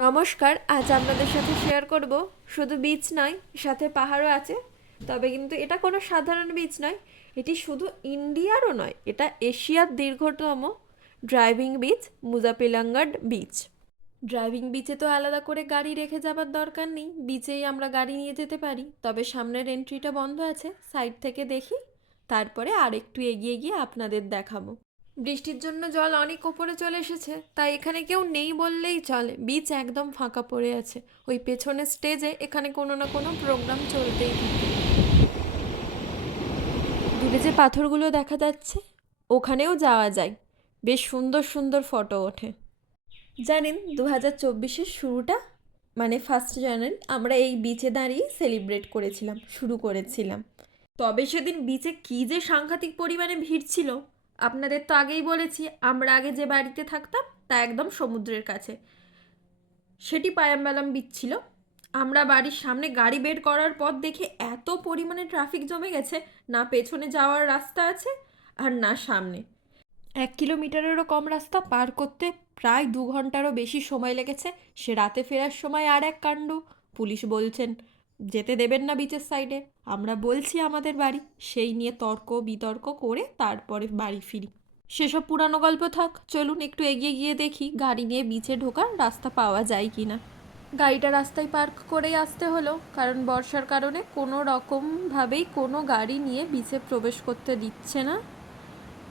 নমস্কার, আজ আপনাদের সাথে শেয়ার করব। শুধু বিচ নয়, সাথে পাহাড়ও আছে। তবে কিন্তু এটা কোনো সাধারণ বিচ নয়, এটি শুধু ইন্ডিয়ারও নয়, এটা এশিয়ার দীর্ঘতম driving beach Muzhappilangad beach driving বিচে তো আলাদা করে গাড়ি রেখে যাবার দরকার নেই বিচেই আমরা গাড়ি নিয়ে যেতে পারি। তবে সামনের এন্ট্রিটা বন্ধ আছে সাইড থেকে দেখি, তারপরে আর একটু এগিয়ে গিয়ে আপনাদের দেখাবো। বৃষ্টির জন্য জল অনেক ওপরে চলে এসেছে, তাই এখানে কেউ নেই বললেই চলে। বিচ একদম ফাঁকা পড়ে আছে। ওই পেছনের স্টেজে এখানে কোনো না কোনো প্রোগ্রাম চলতেই থাকে। দূরে যে পাথরগুলো দেখা যাচ্ছে, ওখানেও যাওয়া যায়। বেশ সুন্দর সুন্দর ফটো ওঠে। জানেন দু হাজার চব্বিশের শুরুটা মানে ফার্স্ট জানুয়ারি আমরা এই বিচে দাঁড়িয়ে সেলিব্রেট করেছিলাম, শুরু করেছিলাম। তবে সেদিন বিচে কী যে সাংঘাতিক পরিমাণে ভিড় ছিল আপনাদের তো আগেই বলেছি, আমরা আগে যে বাড়িতে থাকতাম তা একদম সমুদ্রের কাছে। সেটি পায়াম্বালাম বিচ ছিল। আমরা বাড়ির সামনে গাড়ি বের করার পর দেখে এত পরিমাণে ট্রাফিক জমে গেছে, না পেছনে যাওয়ার রাস্তা আছে আর না সামনে। এক কিলোমিটারেরও কম রাস্তা পার করতে প্রায় দু ঘন্টারও বেশি সময় লেগেছে, সে রাতে ফেরার সময় আর এক কাণ্ড। পুলিশ বলছেন যেতে দেবেন না বিচের সাইডে আমরা বলছি আমাদের বাড়ি, সেই নিয়ে তর্ক বিতর্ক করে তারপরে বাড়ি ফিরি। সেসব পুরানো গল্প থাক, চলুন একটু এগিয়ে গিয়ে দেখি গাড়ি নিয়ে বিচে ঢোকার রাস্তা পাওয়া যায় কি না গাড়িটা রাস্তায় পার্ক করেই আসতে হলো, কারণ বর্ষার কারণে কোনো রকমভাবেই কোনো গাড়ি নিয়ে বিচে প্রবেশ করতে দিচ্ছে না।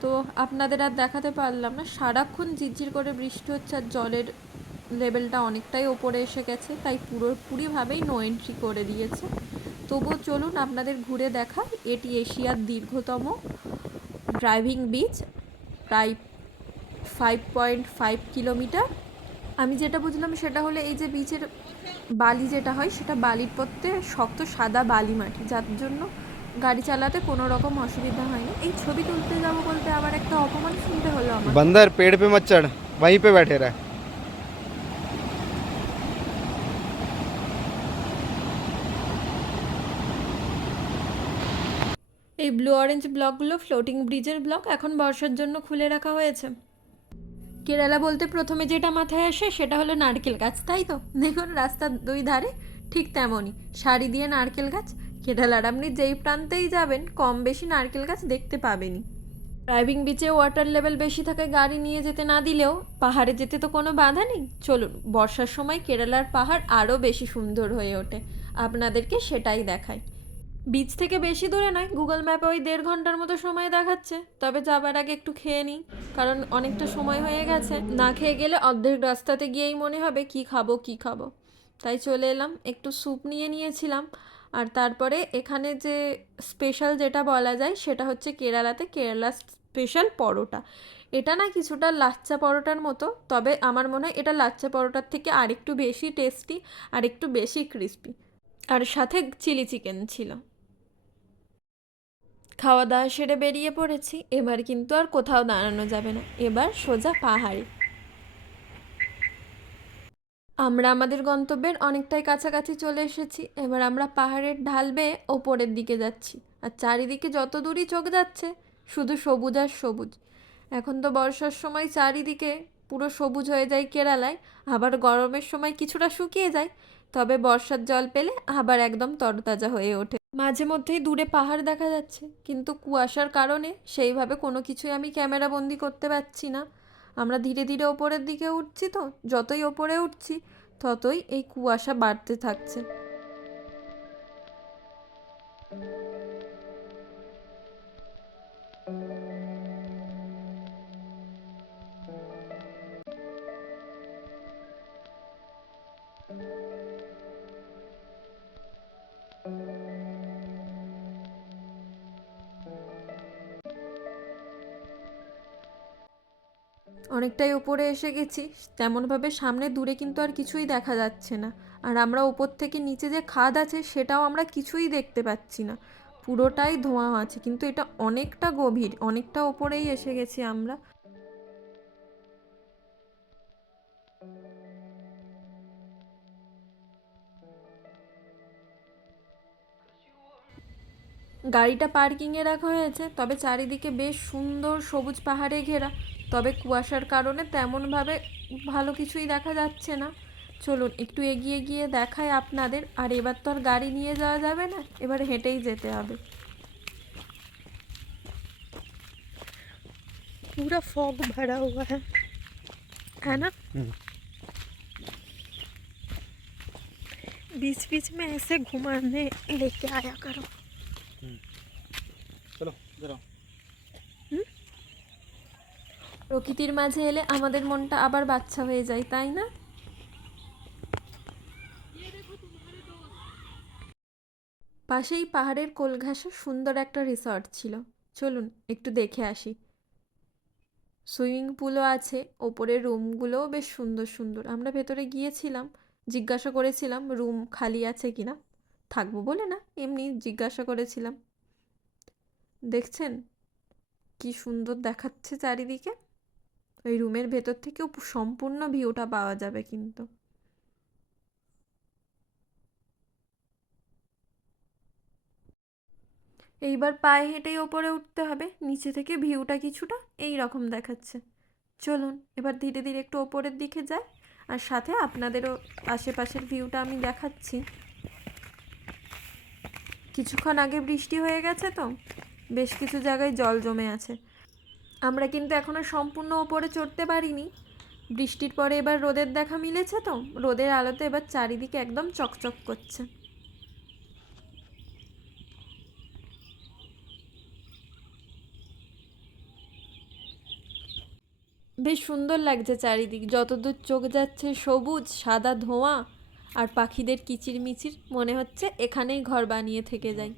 তো আপনাদের আর দেখাতে পারলাম না, সারাক্ষণ ঝিরঝির করে বৃষ্টি হচ্ছে আর জলের লেভেলটা অনেকটাই ওপরে এসে গেছে তাই পুরোপুরিভাবেই নো এন্ট্রি করে দিয়েছে তবুও চলুন আপনাদের ঘুরে দেখা এটি এশিয়ার দীর্ঘতম ড্রাইভিং বিচ প্রায় ফাইভ পয়েন্ট ফাইভ কিলোমিটার আমি যেটা বুঝলাম সেটা হলো এই যে বিচের বালি যেটা হয় সেটা বালির পথে শক্ত সাদা বালি মাটি যার জন্য গাড়ি চালাতে কোনো রকম অসুবিধা হয়নি এই ছবি তুলতে যাবো বলতে আবার একটা অপমান শুনতে হলো আমার बंदर पेड़ पे मत चढ़ वहीं पे बैठे रहे এই ব্লু অরেঞ্জ ব্লকগুলো ফ্লোটিং ব্রিজের ব্লক এখন বর্ষার জন্য খুলে রাখা হয়েছে। কেরালা বলতে প্রথমে যেটা মাথায় আসে সেটা হলো নারকেল গাছ, তাই তো? দেখুন, রাস্তার দুই ধারে ঠিক তেমনই। শাড়ি দিয়ে নারকেল গাছ, কেরালার আপনি যেই প্রান্তেই যাবেন, কম বেশি নারকেল গাছ দেখতে পাবেনই। ড্রাইভিং বিচে ওয়াটার লেভেল বেশি থাকায় গাড়ি নিয়ে যেতে না দিলেও পাহাড়ে যেতে তো কোনো বাধা নেই। চলুন, বর্ষার সময় কেরালার পাহাড় আরও বেশি সুন্দর হয়ে ওঠে। আপনাদেরকে সেটাই দেখায় বিচ থেকে বেশি দূরে নয় গুগল ম্যাপে ওই দেড় ঘণ্টার মতো সময় দেখাচ্ছে। তবে যাবার আগে একটু খেয়ে নিই, কারণ অনেকটা সময় হয়ে গেছে। না খেয়ে গেলে অর্ধেক রাস্তাতে গিয়েই মনে হবে কি খাব কি খাব। তাই চলে এলাম, একটু স্যুপ নিয়ে নিয়েছিলাম। আর তারপরে এখানে যে স্পেশাল যেটা বলা যায়, সেটা হচ্ছে কেরালাতে কেরালা স্পেশাল পরোটা। এটা না কিছুটা লাচ্চা পরোটার মতো, তবে আমার মনে হয় এটা লাচ্চা পরোটার থেকে আরেকটু বেশি টেস্টি আর একটু বেশি ক্রিস্পি আর সাথে চিলি চিকেন ছিল। খাওয়া দাওয়া সেরে বেরিয়ে পড়েছি। এবার কিন্তু আর কোথাও দাঁড়ানো যাবে না। এবার সোজা পাহাড়ে। আমরা আমাদের গন্তব্যের অনেকটাই কাছাকাছি চলে এসেছি। এবার আমরা পাহাড়ের ঢাল বেয়ে ওপরের দিকে যাচ্ছি। আর চারিদিকে যত দূরই চোখ যাচ্ছে, শুধু সবুজ আর সবুজ। এখন তো বর্ষার সময় চারিদিকে পুরো সবুজ হয়ে যায় কেরালায়। আবার গরমের সময় কিছুটা শুকিয়ে যায়। তবে বর্ষার জল পেলে আবার একদম তরতাজা হয়ে ওঠে। মাঝে মধ্যেই দূরে পাহাড় দেখা যাচ্ছে, কিন্তু কুয়াশার কারণে সেইভাবে কোনো কিছুই আমি ক্যামেরা বন্দি করতে পারছি না। আমরা ধীরে ধীরে ওপরের দিকে উঠছি তো, যতই ওপরে উঠছি, ততই এই কুয়াশা বাড়তে থাকছে। অনেকটাই ওপরে এসে গেছি, তেমনভাবে সামনে দূরে কিন্তু আর কিছুই দেখা যাচ্ছে না। আর আমরা ওপর থেকে নিচে যে খাদ আছে সেটাও আমরা কিছুই দেখতে পাচ্ছি না। পুরোটাই ধোঁয়া আছে, কিন্তু এটা অনেকটা গভীর, অনেকটা ওপরেই এসে গেছি আমরা। গাড়িটা পার্কিংয়ে রাখা হয়েছে, তবে চারিদিকে বেশ সুন্দর সবুজ পাহাড়ে ঘেরা। তবে কুয়াশার কারণে তেমনভাবে ভালো কিছুই দেখা যাচ্ছে না চলুন একটু এগিয়ে গিয়ে দেখায় আপনাদের আর এবার তো আর গাড়ি নিয়ে যাওয়া যাবে না এবার হেঁটেই যেতে হবে पूरा फॉग भरा हुआ है है ना बीच बीच में ऐसे घुमाने लेके आया करो चलो इधर आओ প্রকৃতির মাঝে এলে আমাদের মনটা আবার বাচ্চা হয়ে যায়, তাই না? পাশেই পাহাড়ের কোলঘাসে সুন্দর একটা রিসর্ট ছিল। চলুন, একটু দেখে আসি। সুইমিং পুলও আছে, ওপরের রুমগুলোও বেশ সুন্দর সুন্দর। আমরা ভেতরে গিয়েছিলাম, জিজ্ঞাসা করেছিলাম, রুম খালি আছে কি না থাকব বলে না, এমনি জিজ্ঞাসা করেছিলাম। দেখছেন? কি সুন্দর দেখাচ্ছে চারিদিকে? ওই রুমের ভেতর থেকেও সম্পূর্ণ ভিউটা পাওয়া যাবে কিন্তু। এইবার পায়ে হেঁটেই ওপরে উঠতে হবে, নিচে থেকে ভিউটা কিছুটা এই রকম দেখাচ্ছে। চলুন, এবার ধীরে ধীরে একটু ওপরের দিকে যাই, আর সাথে আপনাদেরও আশেপাশের ভিউটা আমি দেখাচ্ছি। কিছুক্ষণ আগে বৃষ্টি হয়ে গেছে তো, বেশ কিছু জায়গায় জল জমে আছে। আমরা কিন্তু এখনও সম্পূর্ণ ওপরে চড়তে পারিনি। বৃষ্টির পরে এবার রোদের দেখা মিলেছে তো? রোদের আলোতে এবার চারিদিকে একদম চকচক করছে। বেশ সুন্দর লাগছে চারিদিক। যতদূর চোখ যাচ্ছে সবুজ, সাদা ধোঁয়া, আর পাখিদের কিচিরমিচির মনে হচ্ছে এখানেই ঘর বানিয়ে থেকে যাই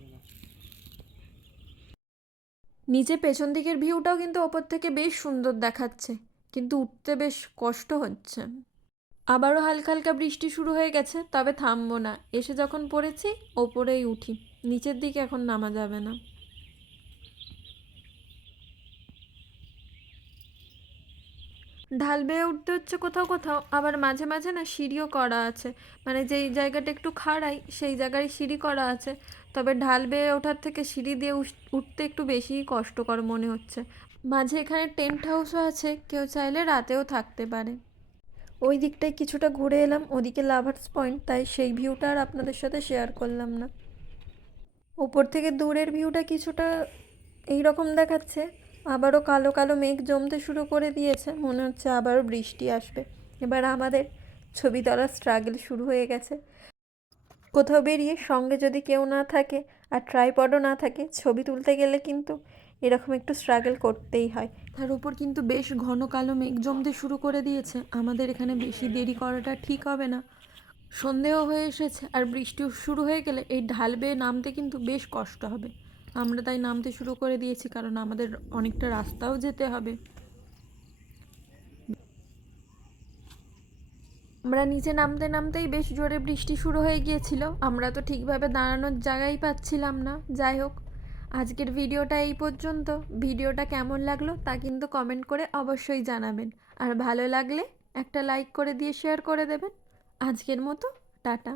নিচে পেছন দিকের ভিউটাও কিন্তু ওপর থেকে বেশ সুন্দর দেখাচ্ছে, কিন্তু উঠতে বেশ কষ্ট হচ্ছে। আবারও হালকা হালকা বৃষ্টি শুরু হয়ে গেছে, তবে থামবো না। এসে যখন পড়েছি, ওপরেই উঠি। নিচের দিকে এখন নামা যাবে না। ঢাল বেয়ে উঠতে হচ্ছে কোথাও কোথাও, আবার মাঝে মাঝে না সিঁড়িও করা আছে। মানে যেই জায়গাটা একটু খাড়াই, সেই জায়গায় সিঁড়ি করা আছে। তবে ঢাল বেয়ে ওঠার থেকে সিঁড়ি দিয়ে উঠতে একটু বেশিই কষ্টকর মনে হচ্ছে। মাঝে এখানে টেন্ট হাউসও আছে, কেউ চাইলে রাতেও থাকতে পারে। ওই দিকটায় কিছুটা ঘুরে এলাম, ওদিকে লাভার্স পয়েন্ট, তাই সেই ভিউটা আর আপনাদের সাথে শেয়ার করলাম না। ওপর থেকে দূরের ভিউটা কিছুটা এই রকম দেখাচ্ছে। আবারও কালো কালো মেঘ জমতে শুরু করে দিয়েছে। মনে হচ্ছে আবারও বৃষ্টি আসবে। এবার আমাদের ছবি তোলার স্ট্রাগল শুরু হয়ে গেছে। কোথাও বেরিয়ে সঙ্গে যদি কেউ না থাকে আর ট্রাইপডও না থাকে, ছবি তুলতে গেলে কিন্তু এরকম একটু স্ট্রাগল করতেই হয়। তার উপর কিন্তু বেশ ঘন কালো মেঘ জমতে শুরু করে দিয়েছে। আমাদের এখানে বেশি দেরি করাটা ঠিক হবে না। সন্দেহ হয়ে এসেছে আর বৃষ্টিও শুরু হয়ে গেলে এই ঢাল বেয়ে নামতে কিন্তু বেশ কষ্ট হবে। আমরা তাই নামতে শুরু করে দিয়েছি, কারণ আমাদের অনেকটা রাস্তাও যেতে হবে। আমরা নিচে নামতে নামতেই বেশ জোরে বৃষ্টি শুরু হয়ে গিয়েছিল। আমরা তো ঠিকভাবে দাঁড়ানোর জায়গাই পাচ্ছিলাম না। যাই হোক, আজকের ভিডিওটা এই পর্যন্ত। ভিডিওটা কেমন লাগল তা কিন্তু কমেন্ট করে অবশ্যই জানাবেন। আর ভালো লাগলে একটা লাইক করে দিয়ে শেয়ার করে দেবেন। আজকের মতো, টাটা।